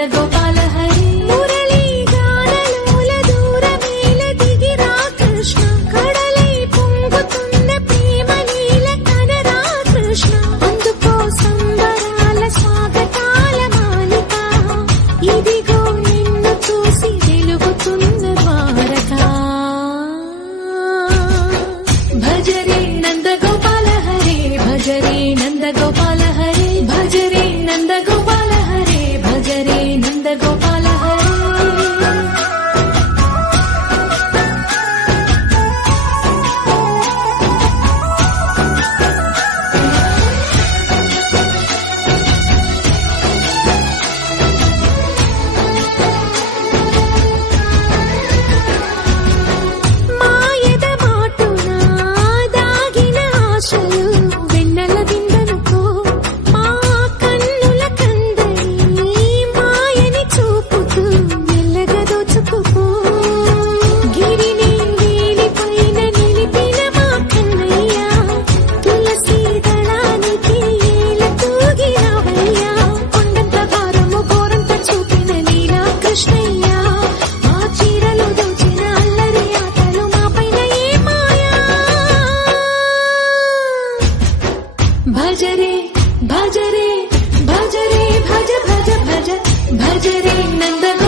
నందగోపాల హరి మురళీ గానలోల దూరమేల దిగిరా కృష్ణ కడలై పొంగుతున్న ప్రేమ నీల కనరా కృష్ణ అందుకో సంబరాల స్వాగతాల మాలిక ఇదిగో నిన్ను చూసి వెలుగుతున్న ద్వారక భజరే నందగోపాల హరే భజరే నందగోపాల హరే భజరే నందగోపాల హరే భజరే నందగోపాల హరే మాయద మాటున దాగిన ఆశలు వెన్నెల దిందనుకో మా కన్నుల కందని మాయని చూపుతూ మెల్లగా దోచుకుపో గిరిని వేలిపైన నిలిపిన మా కన్నయ్య తులసి దళానికి ఏల తూగినవయ్యా కొండంత భారము గోరంత చూపిన లీలా కృష్ణయ్య మా చీరలు దోచిన అల్లరి ఆటలు మా పైన ఏ మాయా భజరే భజరే భజరే భజ భజ భజ భజరే నందగోపాల